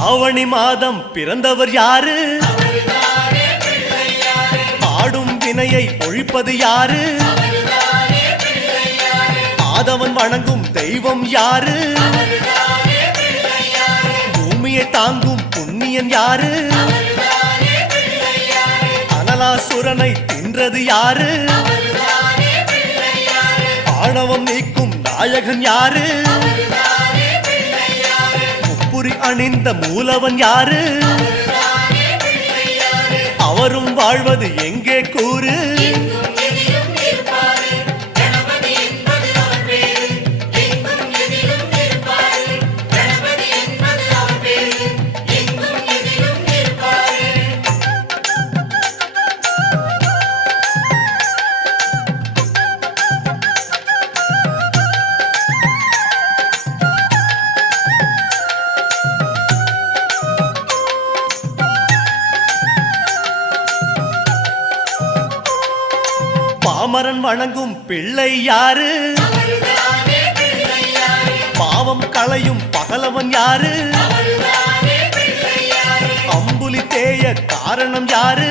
ஆவணி மாதம் பிறந்தவர் யாரு? ஆடும் வினையை ஒழிப்பது யாரு? ஆதவன் வணங்கும் தெய்வம் யாரு? பூமியை தாங்கும் புண்ணியன் யாரு? அனலாசுரனை தின்றது யாரு? ஆணவம் நீக்கும் நாயகன் யாரு? முப்புரி அணிந்த மூலவன் யாரு? அவரும் வாழ்வது எங்கே கூறு? பாமரன் வணங்கும் பிள்ளை யாரு? பாவம் களையும் பகலவன் யாரு? அம்புலி தேய காரணம் யாரு?